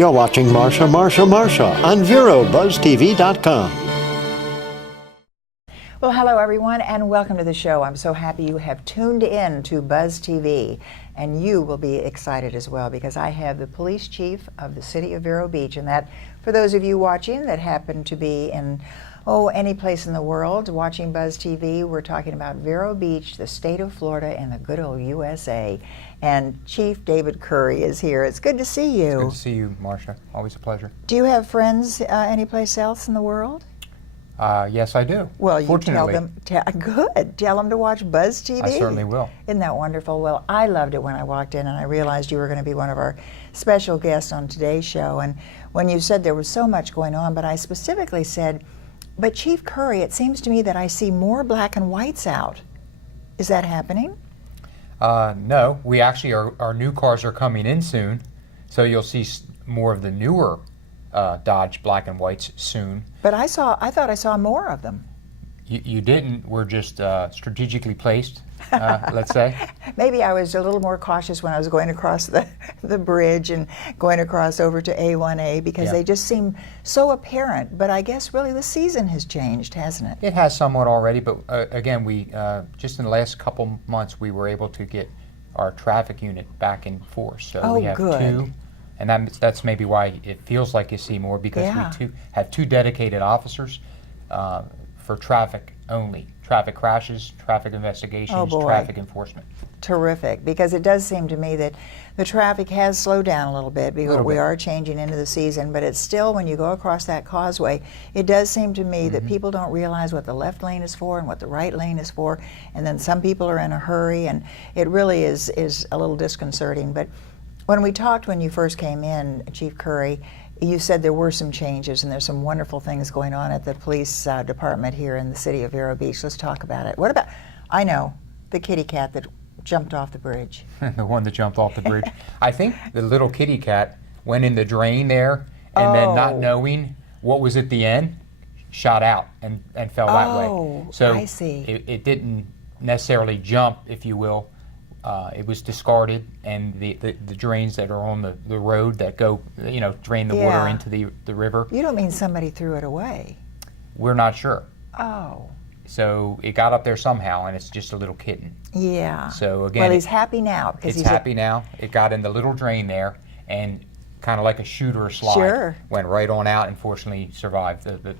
You're watching Marcia on VeroBuzzTV.com. Well, hello everyone, and welcome to the show. I'm so happy you have tuned in to Buzz TV, and you will be excited as well because I have the police chief of the city of Vero Beach, and that, for those of you watching that happen to be in any place in the world watching Buzz TV, we're talking about Vero Beach, the state of Florida, and the good old USA. And Chief David Currey is here. It's good to see you. It's good to see you, Marcia. Always a pleasure. Do you have friends anyplace else in the world? Yes, I do. Well, you tell them. Good. Tell them to watch Buzz TV. I certainly will. Isn't that wonderful? Well, I loved it when I walked in and I realized you were going to be one of our special guests on today's show. And when you said there was so much going on, but I specifically said, but Chief Currey, it seems to me that I see more black and whites out. Is that happening? No, we actually our new cars are coming in soon, so you'll see more of the newer Dodge black and whites soon. But I thought I saw more of them. You didn't. We're just strategically placed, let's say. Maybe I was a little more cautious when I was going across the bridge and going across over to A1A because they just seem so apparent. But I guess really the season has changed, hasn't it? It has somewhat already, but again, we just in the last couple months we were able to get our traffic unit back in force. So we have two. And that's maybe why it feels like you see more, because we have two dedicated officers for traffic only. Traffic crashes, traffic investigations, traffic enforcement. Terrific, because it does seem to me that the traffic has slowed down a little bit because we are changing into the season, but it's still, when you go across that causeway, it does seem to me that people don't realize what the left lane is for and what the right lane is for, and then some people are in a hurry, and it really is a little disconcerting. But when we talked when you first came in, Chief Currey, you said there were some changes and there's some wonderful things going on at the police department here in the city of Vero Beach. Let's talk about it. What about, I know, the kitty cat that jumped off the bridge. The one that jumped off the bridge. I think the little kitty cat went in the drain there and then, not knowing what was at the end, shot out and fell that way. So I see. It didn't necessarily jump, if you will. It was discarded, and the drains that are on the road that go, drain the water into the river. You don't mean somebody threw it away? We're not sure. Oh. So it got up there somehow, and it's just a little kitten. Yeah. So again, well, he's happy now. It's happy now. It got in the little drain there, and kind of like a chute or a slide, went right on out, and fortunately survived the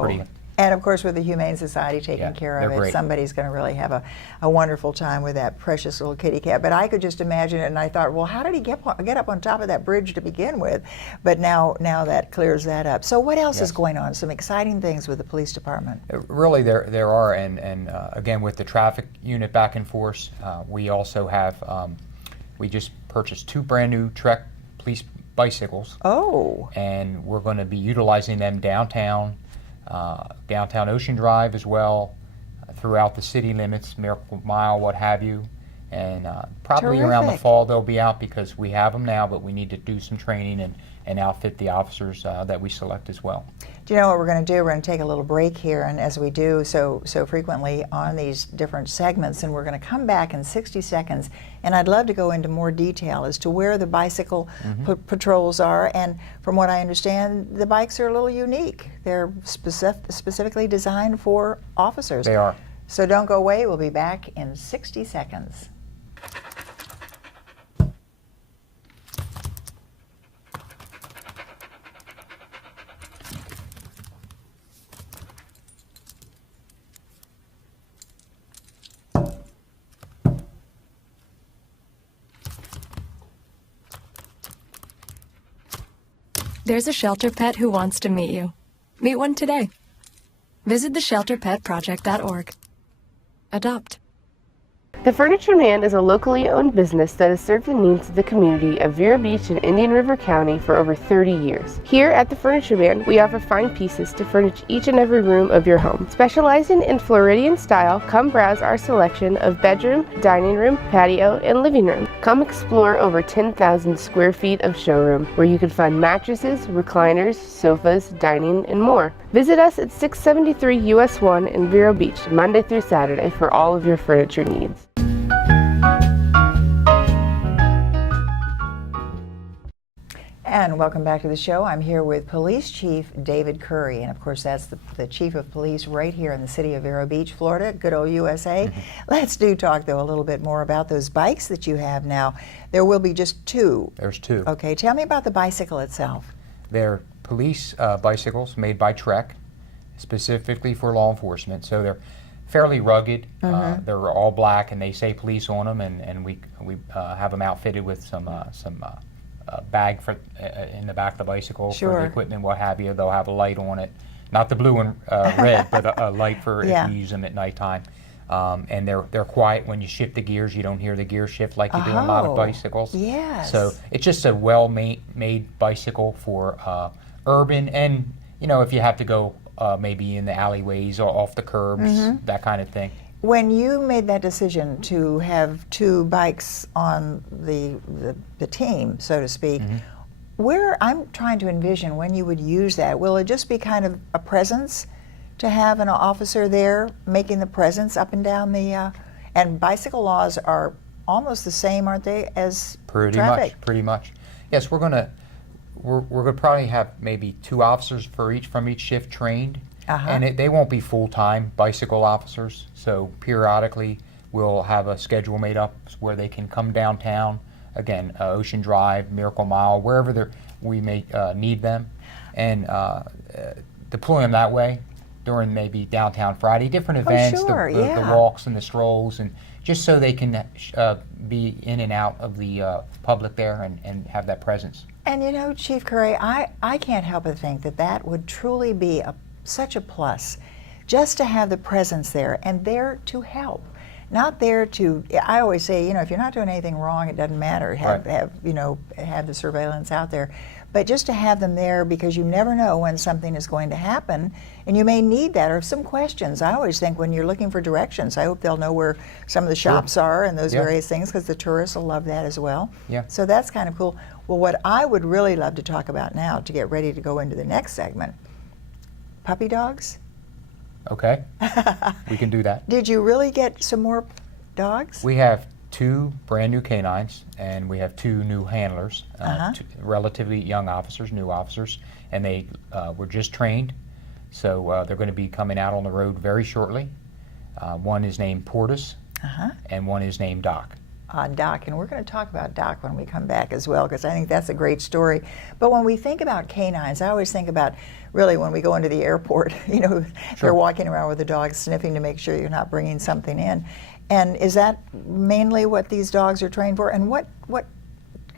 pretty. And of course, with the Humane Society taking care of it, great. Somebody's going to really have a wonderful time with that precious little kitty cat. But I could just imagine it, and I thought, well, how did he get up on top of that bridge to begin with? But now that clears that up. So what else is going on? Some exciting things with the police department. Really, there are, and again, with the traffic unit back in force, we also have, we just purchased 2 brand new Trek police bicycles. Oh. And we're going to be utilizing them downtown Ocean Drive as well, throughout the city limits, Miracle Mile, what have you. And probably around the fall they'll be out because we have them now, but we need to do some training and outfit the officers that we select as well. Do you know what we're going to do? We're going to take a little break here, and as we do so frequently on these different segments, and we're going to come back in 60 seconds, and I'd love to go into more detail as to where the bicycle patrols are, and from what I understand, the bikes are a little unique. They're specifically designed for officers. They are. So don't go away. We'll be back in 60 seconds. There's a shelter pet who wants to meet you. Meet one today. Visit theshelterpetproject.org. Adopt. The Furniture Man is a locally owned business that has served the needs of the community of Vero Beach and Indian River County for over 30 years. Here at the Furniture Man, we offer fine pieces to furnish each and every room of your home. Specializing in Floridian style, come browse our selection of bedroom, dining room, patio, and living room. Come explore over 10,000 square feet of showroom where you can find mattresses, recliners, sofas, dining, and more. Visit us at 673 US 1 in Vero Beach, Monday through Saturday for all of your furniture needs. And welcome back to the show. I'm here with Police Chief David Currey, and of course that's the Chief of Police right here in the city of Vero Beach, Florida, good old USA. Let's talk though a little bit more about those bikes that you have now. There will be just two. There's two. Okay, tell me about the bicycle itself. They're police bicycles made by Trek, specifically for law enforcement. So they're fairly rugged. They're all black, and they say police on them. And we have them outfitted with some bag for in the back of the bicycle for the equipment, what have you. They'll have a light on it, not the blue and red, but a light for if you use them at nighttime. And they're quiet. When you shift the gears, you don't hear the gear shift like you do on a lot of bicycles. Yes. So it's just a well-made bicycle for urban, and if you have to go maybe in the alleyways or off the curbs, that kind of thing. When you made that decision to have two bikes on the team, so to speak, where I'm trying to envision when you would use that, will it just be kind of a presence to have an officer there making the presence up and down the, and bicycle laws are almost the same, aren't they, as traffic? Pretty much. Yes, we're gonna probably have maybe two officers from each shift trained. And they won't be full-time bicycle officers, so periodically we'll have a schedule made up where they can come downtown, again, Ocean Drive, Miracle Mile, wherever we may need them, and deploy them that way during maybe Downtown Friday, different events, the walks and the strolls, and just so they can be in and out of the public there and have that presence. And Chief Currey, I can't help but think that would truly be such a plus, just to have the presence there and there to help, not there to. I always say, if you're not doing anything wrong, it doesn't matter. Have the surveillance out there, but just to have them there because you never know when something is going to happen, and you may need that or some questions. I always think when you're looking for directions, I hope they'll know where some of the shops are and those various things, because the tourists will love that as well. Yeah. So that's kind of cool. Well, what I would really love to talk about now, to get ready to go into the next segment. Puppy dogs? Okay, we can do that. Did you really get some more dogs? We have two brand new canines, and we have two new handlers, two relatively young officers, new officers, and they were just trained, so they're going to be coming out on the road very shortly. One is named Portis, and one is named Doc. Doc, and we're going to talk about Doc when we come back as well, because I think that's a great story. But when we think about canines, I always think about really when we go into the airport, they're walking around with the dogs sniffing to make sure you're not bringing something in. And is that mainly what these dogs are trained for? And what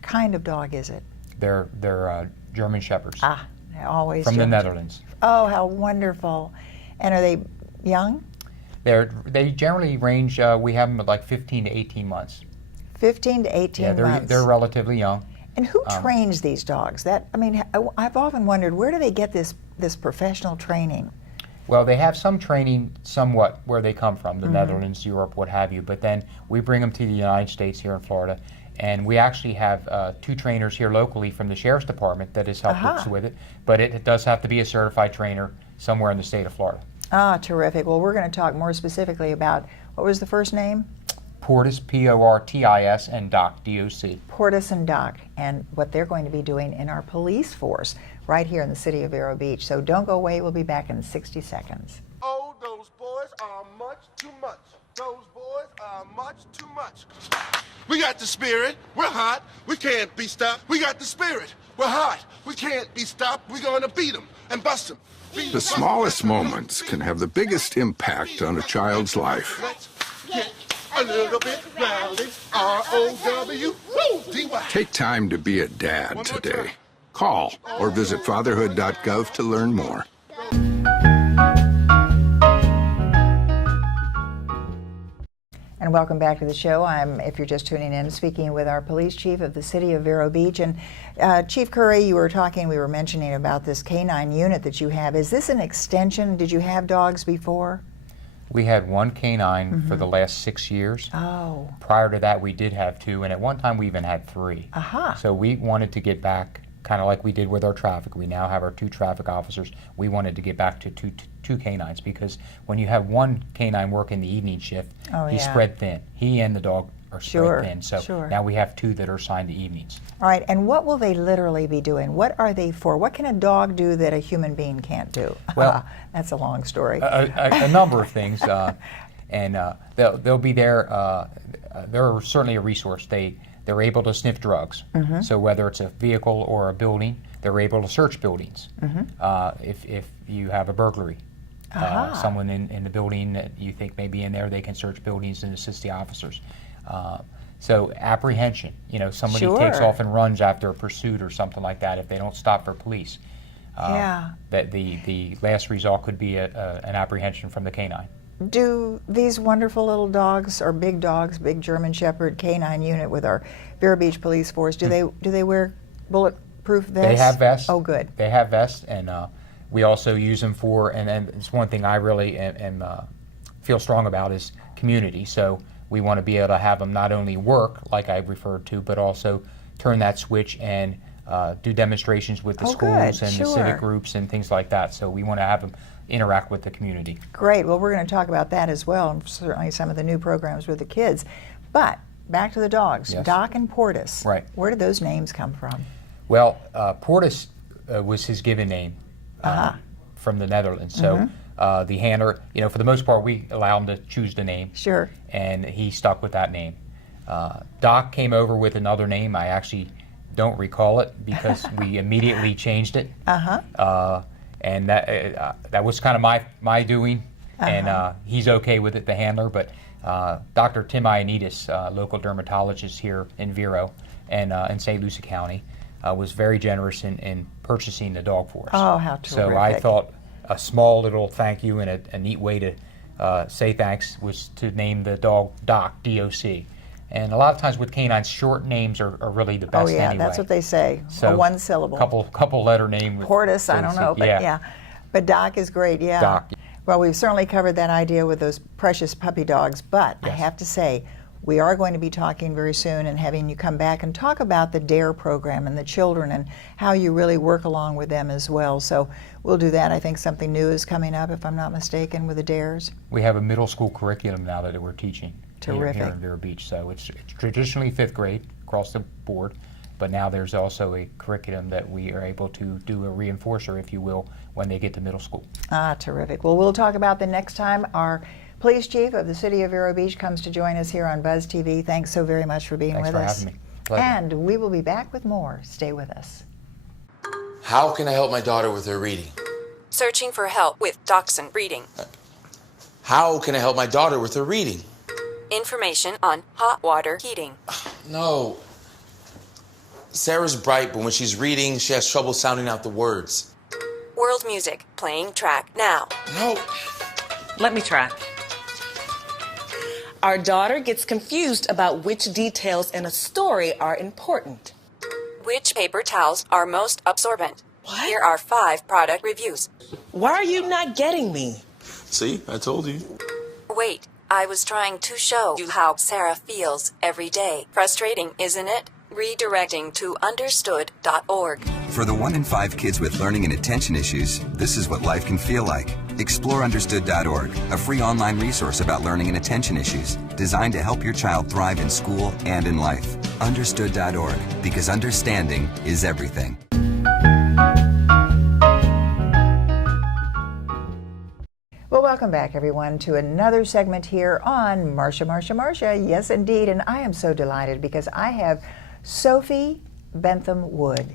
kind of dog is it? They're German Shepherds. Always from the Netherlands. Oh, how wonderful! And are they young? They generally range. We have them at like 15 to 18 months. 15 to 18 months. They're relatively young. And who trains these dogs? I've often wondered, where do they get this professional training? Well, they have some training somewhat where they come from, the Netherlands, Europe, what have you, but then we bring them to the United States here in Florida, and we actually have two trainers here locally from the Sheriff's Department that has helped us with it, but it does have to be a certified trainer somewhere in the state of Florida. Terrific. Well, we're going to talk more specifically about, what was the first name? Portis, Portis, and Doc, D-O-C. Portis and Doc, and what they're going to be doing in our police force right here in the city of Vero Beach. So don't go away. We'll be back in 60 seconds. Oh, those boys are much too much. Those boys are much too much. We got the spirit. We're hot. We can't be stopped. We got the spirit. We're hot. We can't be stopped. We're going to beat them and bust them. The smallest moments can have the biggest impact on a child's life. Let's get a little bit rowdy. R-O-W-D-Y. Take time to be a dad today. Call or visit fatherhood.gov to learn more. And welcome back to the show. If you're just tuning in, speaking with our police chief of the city of Vero Beach. And Chief Currey, we were mentioning about this canine unit that you have. Is this an extension? Did you have dogs before? We had one canine for the last 6 years. Oh. Prior to that, we did have two, and at one time we even had three. So we wanted to get back, kind of like we did with our traffic. We now have our two traffic officers. We wanted to get back to two canines, because when you have one canine work in the evening shift, he's spread thin. He and the dog are Sure, spread thin. So sure. now we have 2 that are assigned to evenings. All right, and what will they literally be doing? What are they for? What can a dog do that a human being can't do? Well, that's a long story. A number of things, and they'll be there. They're certainly a resource. They're able to sniff drugs. So whether it's a vehicle or a building, they're able to search buildings. If you have a burglary, someone in the building that you think may be in there, they can search buildings and assist the officers. So apprehension, somebody takes off and runs after a pursuit or something like that. If they don't stop for police, that the last result could be an apprehension from the canine. Do these wonderful little dogs, or big dogs, big German Shepherd canine unit with our Vero Beach Police Force, do they wear bulletproof vests? They have vests. Oh, good. They have vests, and we also use them for. And it's one thing I really feel strong about is community. So we want to be able to have them not only work, like I referred to, but also turn that switch and do demonstrations with the schools and the civic groups and things like that. So we want to have them interact with the community. Great. Well, we're going to talk about that as well, and certainly some of the new programs with the kids. But back to the dogs, Yes. Doc and Portis. Right. Where did those names come from? Well, Portis was his given name from the Netherlands. So the handler, for the most part, we allow him to choose the name. Sure. And he stuck with that name. Doc came over with another name. I actually don't recall it because we immediately changed it. And that was kind of my doing. And he's okay with it, the handler. But Dr. Tim Ioannidis, local dermatologist here in Vero and in St. Lucie County, was very generous in purchasing the dog for us. Oh, how terrific. So I thought a small little thank you and a neat way to say thanks was to name the dog Doc, D-O-C. And a lot of times with canines, short names are really the best anyway. That's what they say, So a one syllable. Couple letter name. With Portis, I don't know, but yeah. But Doc is great, yeah. Doc. Well, we've certainly covered that idea with those precious puppy dogs, but I have to say, we are going to be talking very soon and having you come back and talk about the DARE program and the children and how you really work along with them as well. So we'll do that. I think something new is coming up, if I'm not mistaken, with the DAREs. We have a middle school curriculum now that we're teaching. Terrific. Here in Vero Beach. So it's traditionally 5th grade across the board, but now there's also a curriculum that we are able to do a reinforcer, if you will, when they get to middle school. Terrific. Well, we'll talk about the next time our police chief of the city of Vero Beach comes to join us here on Buzz TV. Thanks so very much for being with us. Thanks for having me. Pleasure. And we will be back with more. Stay with us. How can I help my daughter with her reading? Searching for help with Dachshund Reading. How can I help my daughter with her reading? Information on hot water heating. No. Sarah's bright, but when she's reading, she has trouble sounding out the words. World music, playing track now. No. Let me try. Our daughter gets confused about which details in a story are important. Which paper towels are most absorbent? What? Here are 5 product reviews. Why are you not getting me? See, I told you. Wait, I was trying to show you how Sarah feels every day. Frustrating, isn't it? Redirecting to understood.org. For the 1 in 5 kids with learning and attention issues, this is what life can feel like. Explore understood.org, a free online resource about learning and attention issues, designed to help your child thrive in school and in life. Understood.org, because understanding is everything. Well, welcome back, everyone, to another segment here on Marcia. Yes, indeed, and I am so delighted because I have Sophie Bentham Wood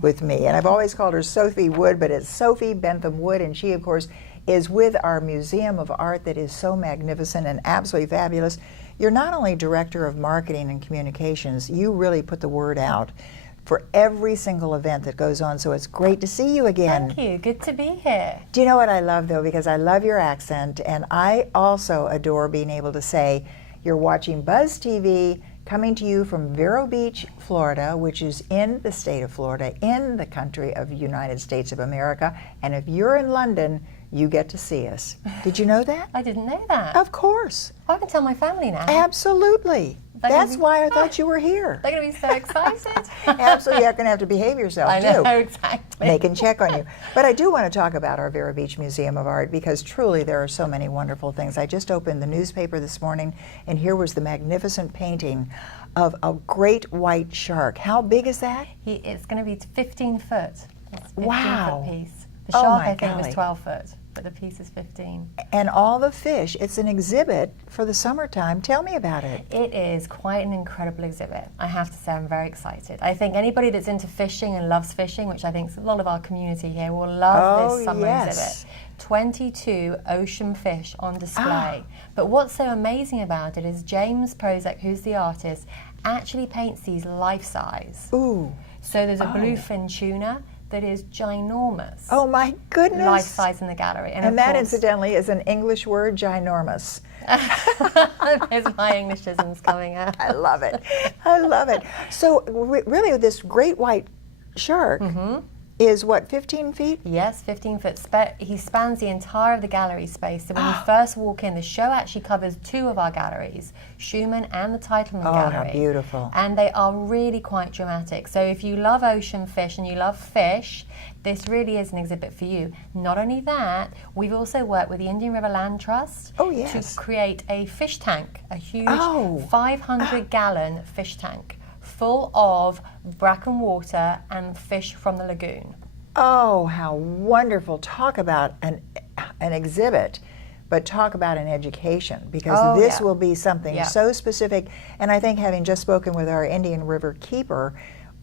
with me, and I've always called her Sophie Wood, but it's Sophie Bentham Wood, and she, of course, is with our Museum of Art that is so magnificent and absolutely fabulous. You're not only Director of Marketing and Communications, you really put the word out for every single event that goes on, so it's great to see you again. Thank you. Good to be here. Do you know what I love, though? Because I love your accent, and I also adore being able to say you're watching Buzz TV, coming to you from Vero Beach, Florida, which is in the state of Florida, in the country of the United States of America. And if you're in London, you get to see us. Did you know that? I didn't know that. Of course. I can tell my family now. Absolutely. That's why I thought you were here. They're going to be so excited. Absolutely. You're going to have to behave yourself, I too. know, exactly. They can check on you. But I do want to talk about our Vero Beach Museum of Art because truly there are so many wonderful things. I just opened the newspaper this morning, and here was the magnificent painting of a great white shark. How big is that? It's going to be 15 foot. It's a 15-foot piece. The Oh, shark, my I think, golly. was 12 foot, but the piece is 15. And all the fish. It's an exhibit for the summertime. Tell me about it. It is quite an incredible exhibit. I have to say, I'm very excited. I think anybody that's into fishing and loves fishing, which I think a lot of our community here will love this summer exhibit. 22 ocean fish on display. But what's so amazing about it is James Prozek, who's the artist, actually paints these life-size. Ooh. So there's a bluefin tuna that is ginormous. Oh my goodness. Life size in the gallery. And that incidentally is an English word, ginormous. There's my Englishisms coming out. I love it. I love it. So really this great white shark is what, 15 feet? Yes, 15 foot. He spans the entire of the gallery space. So when you first walk in, the show actually covers 2 of our galleries, Schumann and the Titleman Gallery. Oh, how beautiful. And they are really quite dramatic. So if you love ocean fish and you love fish, this really is an exhibit for you. Not only that, we've also worked with the Indian River Land Trust to create a fish tank, a huge 500-gallon fish tank, full of bracken water and fish from the lagoon. Oh, how wonderful. Talk about an exhibit, but talk about an education, because this will be something so specific. And I think, having just spoken with our Indian River keeper,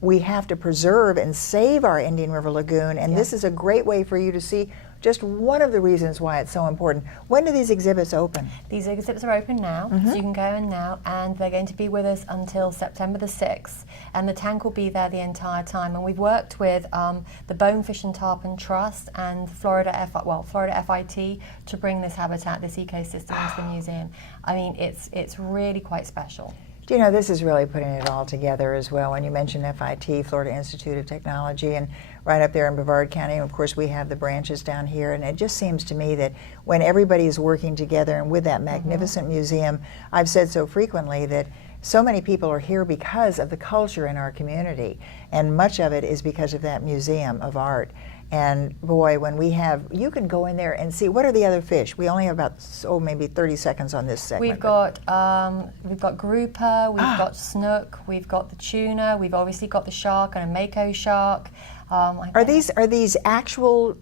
we have to preserve and save our Indian River Lagoon, and this is a great way for you to see just one of the reasons why it's so important. When do these exhibits open? These exhibits are open now, so you can go in now, and they're going to be with us until September the 6th, and the tank will be there the entire time. And we've worked with the Bonefish and Tarpon Trust and Florida FIT to bring this habitat, this ecosystem into the museum. I mean, it's really quite special. You know, this is really putting it all together as well. When you mentioned FIT, Florida Institute of Technology, and right up there in Brevard County, and of course we have the branches down here, and it just seems to me that when everybody is working together and with that magnificent museum, I've said so frequently that so many people are here because of the culture in our community, and much of it is because of that museum of art. And boy, when we have, you can go in there and see, what are the other fish? We only have about, maybe 30 seconds on this segment. We've got grouper, we've got snook, we've got the tuna, we've obviously got the shark and a mako shark. Are these actual,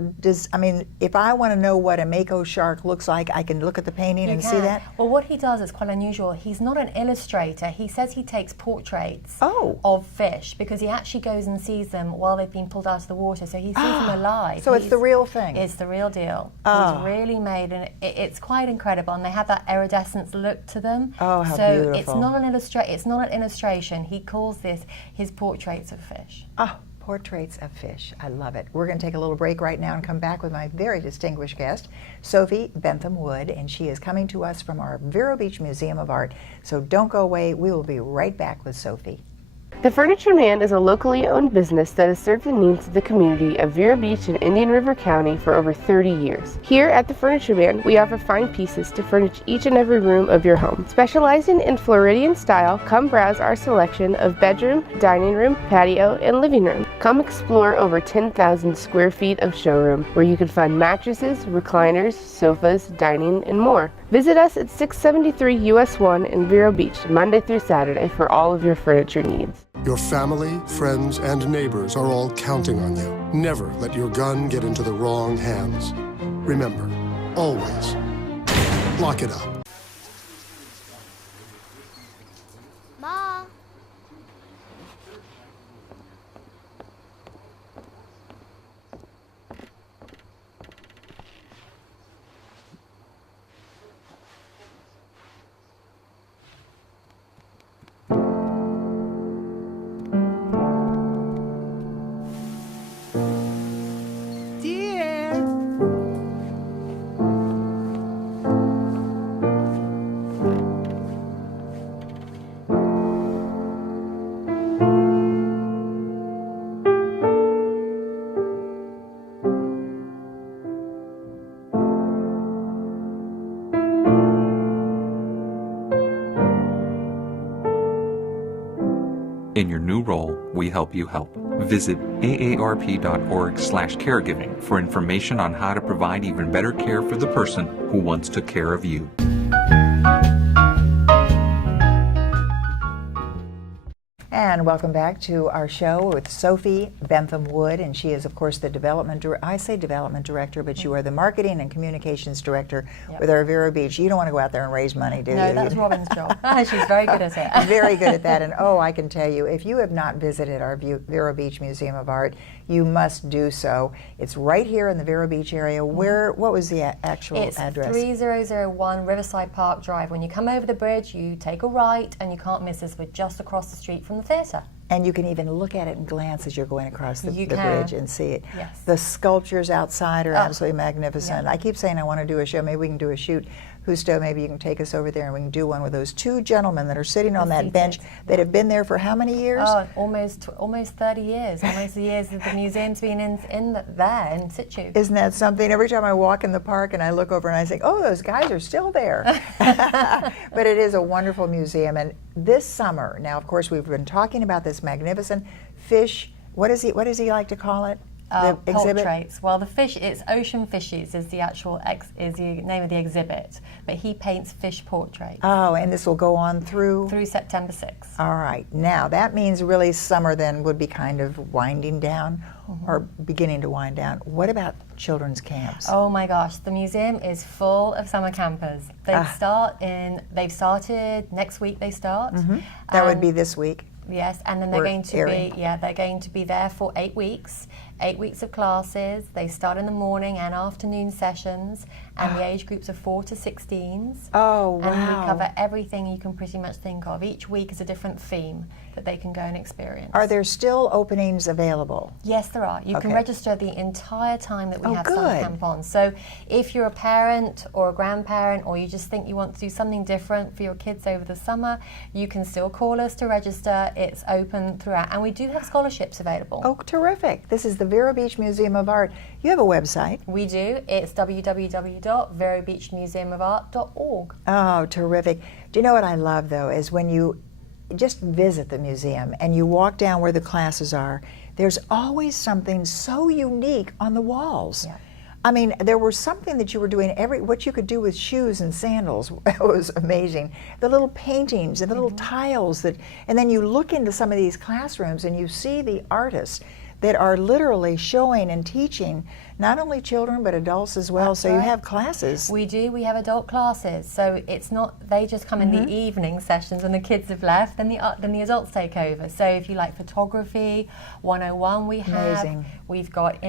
I mean, if I want to know what a mako shark looks like, I can look at the painting and see that? Well, what he does is quite unusual. He's not an illustrator. He says he takes portraits of fish, because he actually goes and sees them while they've been pulled out of the water, so he sees them alive. So it's the real thing? It's the real deal. He's really made, and it's quite incredible, and they have that iridescent look to them. Oh, how so beautiful. It's not an illustration. He calls this his portraits of fish. Portraits of fish. I love it. We're going to take a little break right now and come back with my very distinguished guest, Sophie Bentham Wood, and she is coming to us from our Vero Beach Museum of Art. So don't go away. We will be right back with Sophie. The Furniture Man is a locally owned business that has served the needs of the community of Vero Beach and Indian River County for over 30 years. Here at the Furniture Man, we offer fine pieces to furnish each and every room of your home. Specializing in Floridian style, come browse our selection of bedroom, dining room, patio, and living room. Come explore over 10,000 square feet of showroom, where you can find mattresses, recliners, sofas, dining, and more. Visit us at 673 US 1 in Vero Beach, Monday through Saturday, for all of your furniture needs. Your family, friends, and neighbors are all counting on you. Never let your gun get into the wrong hands. Remember, always lock it up. Ma. In your new role, we help you help. Visit aarp.org/caregiving for information on how to provide even better care for the person who once took care of you. And welcome back to our show with Sophie Bentham Wood, and she is, of course, the development director, but you are the marketing and communications director with our Vero Beach. You don't want to go out there and raise money, do you? No, that's Robin's job. She's very good at it. Very good at that. And I can tell you, if you have not visited our Vero Beach Museum of Art, you must do so. It's right here in the Vero Beach area. What was the actual address? It's 3001 Riverside Park Drive. When you come over the bridge, you take a right, and you can't miss us. We're just across the street from the theatre. And you can even look at it and glance as you're going across the bridge and see it. Yes. The sculptures outside are absolutely magnificent. Yeah. I keep saying I want to do a show. Maybe we can do a shoot. Husto, maybe you can take us over there and we can do one with those two gentlemen that are sitting on that bench that have been there for how many years? Oh, almost 30 years. Almost the years that the museum's been there in situ. Isn't that something? Every time I walk in the park and I look over and I think, oh, those guys are still there. But it is a wonderful museum. And this summer, now of course we've been talking about this magnificent fish. What does he like to call it? The exhibit? Portraits. Well, the fish, it's Ocean Fishies is the actual is the name of the exhibit, but he paints fish portraits. Oh, and this will go on through September 6th. All right. Now that means really summer then would be kind of winding down or beginning to wind down. What about children's camps? Oh my gosh, the museum is full of summer campers. They've started next week. They start. That would be this week. Yes, and then they're going to be there for 8 weeks. 8 weeks of classes. They start in the morning and afternoon sessions, and the age groups are 4 to 16s. Oh, wow. And we cover everything you can pretty much think of. Each week is a different theme that they can go and experience. Are there still openings available? Yes, there are. You can register the entire time that we have good. summer camp on. So if you're a parent or a grandparent, or you just think you want to do something different for your kids over the summer, you can still call us to register. It's open throughout, and we do have scholarships available. Oh, terrific. This is the Vero Beach Museum of Art. You have a website. We do. It's www.verobeachmuseumofart.org. Oh, terrific. Do you know what I love, though, is when you just visit the museum and you walk down where the classes are, there's always something so unique on the walls. Yeah. I mean, there was something that you were doing, what you could do with shoes and sandals was amazing. The little paintings and the little tiles and then you look into some of these classrooms and you see the artists that are literally showing and teaching not only children but adults as well. That's so right. you have classes. We do. We have adult classes. So it's not they just come in the evening sessions when the kids have left, then the adults take over. So if you like photography 101, we have. Amazing. We've got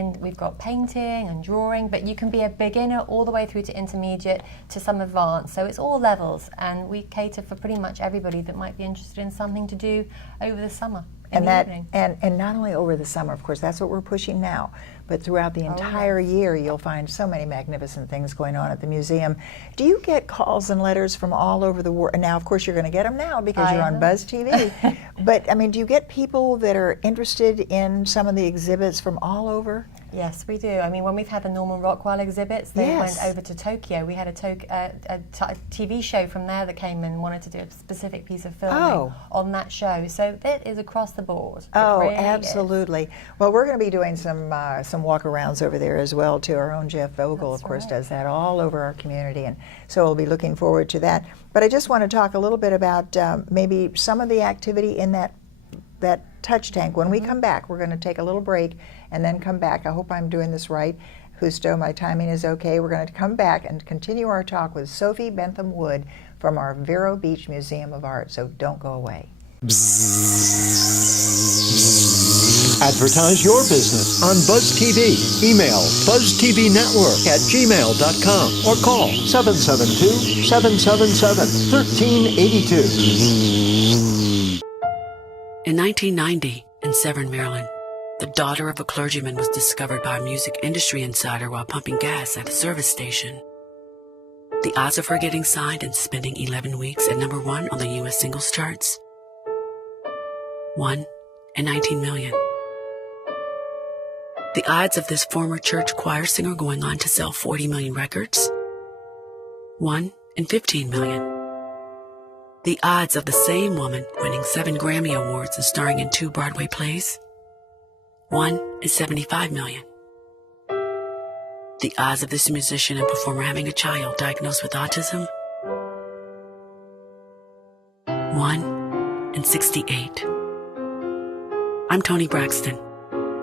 painting and drawing, but you can be a beginner all the way through to intermediate to some advanced. So it's all levels, and we cater for pretty much everybody that might be interested in something to do over the summer. And not only over the summer, of course, that's what we're pushing now, but throughout the entire year, you'll find so many magnificent things going on at the museum. Do you get calls and letters from all over the world? Now, of course, you're going to get them now because you're on Buzz TV. But, I mean, do you get people that are interested in some of the exhibits from all over? Yes, we do. I mean, when we've had the Norman Rockwell exhibits, they went over to Tokyo. We had a TV show from there that came and wanted to do a specific piece of filming on that show. So that is across the board. Oh, really absolutely. Well, we're going to be doing some walk-arounds over there as well, too. Our own Jeff Vogel, of course, does that all over our community, and so we'll be looking forward to that. But I just want to talk a little bit about maybe some of the activity in that touch tank. When we come back, we're going to take a little break and then come back. I hope I'm doing this right. Husto, my timing is okay. We're going to come back and continue our talk with Sophie Bentham Wood from our Vero Beach Museum of Art, so don't go away. Advertise your business on Buzz TV. Email buzztvnetwork@gmail.com or call 772-777-1382. In 1990, in Severn, Maryland, the daughter of a clergyman was discovered by a music industry insider while pumping gas at a service station. The odds of her getting signed and spending 11 weeks at #1 on the U.S. singles charts? 1 in 19 million. The odds of this former church choir singer going on to sell 40 million records? 1 in 15 million. The odds of the same woman winning 7 Grammy Awards and starring in 2 Broadway plays? 1 in 75 million. The odds of this musician and performer having a child diagnosed with autism? 1 in 68. I'm Toni Braxton,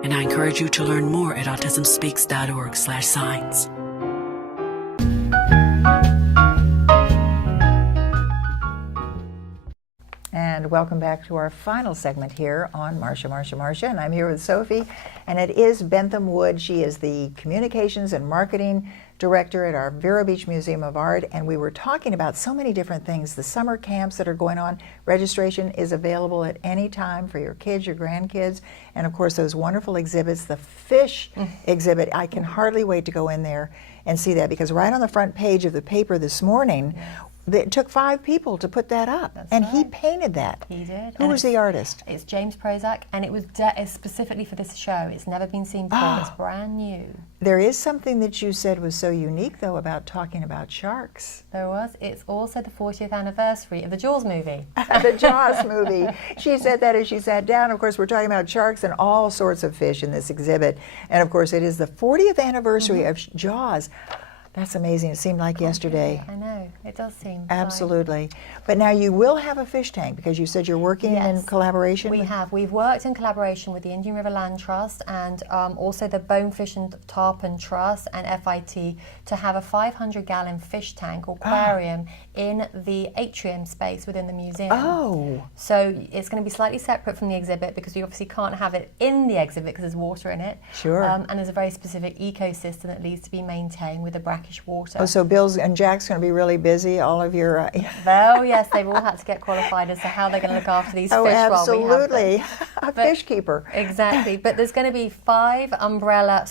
and I encourage you to learn more at autismspeaks.org/signs. And welcome back to our final segment here on Marcia. And I'm here with Sophie, and it is Bentham Wood. She is the Communications and Marketing Director at our Vero Beach Museum of Art, and we were talking about so many different things. The summer camps that are going on, registration is available at any time for your kids, your grandkids, and of course those wonderful exhibits. The fish exhibit, I can hardly wait to go in there and see that, because right on the front page of the paper this morning, it took 5 people to put that up. That's right. He painted that. He did. Who was the artist? It's James Prozac, and it was it's specifically for this show. It's never been seen before. It's brand new. There is something that you said was so unique, though, about talking about sharks. There was. It's also the 40th anniversary of the Jaws movie. The Jaws movie. She said that as she sat down. Of course, we're talking about sharks and all sorts of fish in this exhibit. And of course, it is the 40th anniversary of Jaws. That's amazing. It seemed like yesterday. I know. It does seem. Absolutely. But now you will have a fish tank, because you said you're working in collaboration. We have. We've worked in collaboration with the Indian River Land Trust and also the Bonefish and Tarpon Trust and FIT to have a 500-gallon fish tank or aquarium in the atrium space within the museum. Oh. So it's going to be slightly separate from the exhibit, because we obviously can't have it in the exhibit because there's water in it. Sure. And there's a very specific ecosystem that needs to be maintained with the brackish water. Oh, so Bill's and Jack's going to be really busy, all of your... Well, yes, they've all had to get qualified as to how they're going to look after these fish while we have them. Absolutely. A fish keeper. Exactly. But there's going to be 4 umbrella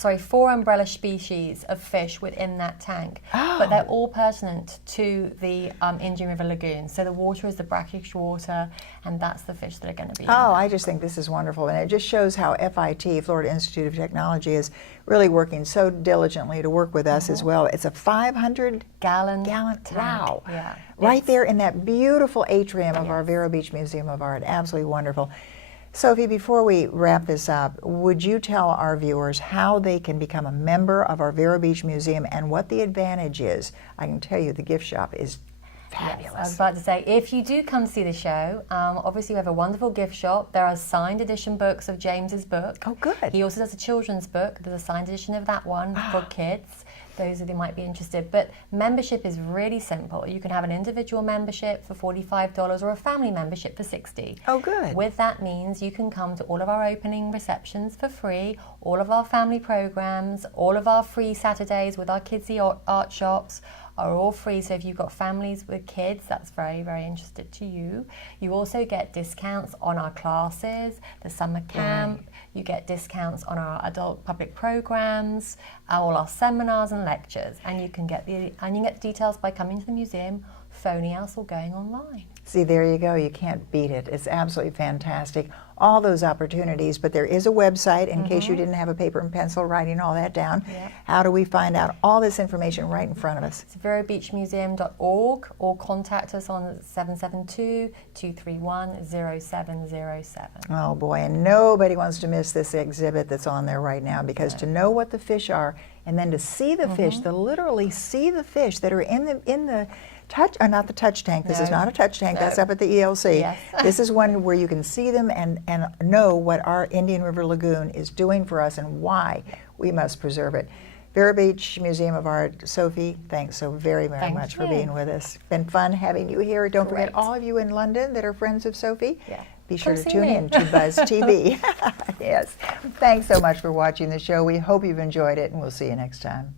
species of fish within that tank. Oh. But they're all pertinent to the Indian River Lagoon. So the water is the brackish water, and that's the fish that are going to be in Oh, there. I just think this is wonderful. And it just shows how FIT, Florida Institute of Technology, is really working so diligently to work with us as well. It's a 500-gallon tank. Wow. Yeah. Right there in that beautiful atrium of our Vero Beach Museum of Art. Absolutely wonderful. Sophie, before we wrap this up, would you tell our viewers how they can become a member of our Vero Beach Museum and what the advantage is? I can tell you the gift shop is fabulous. Yes, I was about to say, if you do come see the show, obviously we have a wonderful gift shop. There are signed edition books of James's book. Oh, good. He also does a children's book. There's a signed edition of that one for kids. Those of you might be interested. But membership is really simple. You can have an individual membership for $45 or a family membership for $60. Oh, good. With that means you can come to all of our opening receptions for free, all of our family programs, all of our free Saturdays with our kidsy art shops are all free. So if you've got families with kids, that's very, very interested to you. You also get discounts on our classes, the summer camp. You get discounts on our adult public programs, all our seminars and lectures, and you get details by coming to the museum, phoning us, or going online. See, there you go. You can't beat it. It's absolutely fantastic. All those opportunities, but there is a website in case you didn't have a paper and pencil writing all that down. Yep. How do we find out all this information right in front of us? It's verobeachmuseum.org, or contact us on 772-231-0707. Oh boy, and nobody wants to miss this exhibit that's on there right now, because to know what the fish are and then to see the fish, to literally see the fish that are in the not the touch tank. This is not a touch tank. That's up at the ELC. Yes. This is one where you can see them and know what our Indian River Lagoon is doing for us and why we must preserve it. Vero Beach Museum of Art, Sophie, thanks so very, very much for being with us. Been fun having you here. Don't forget, all of you in London that are friends of Sophie, be sure to tune in to Buzz TV. Yes. Thanks so much for watching the show. We hope you've enjoyed it, and we'll see you next time.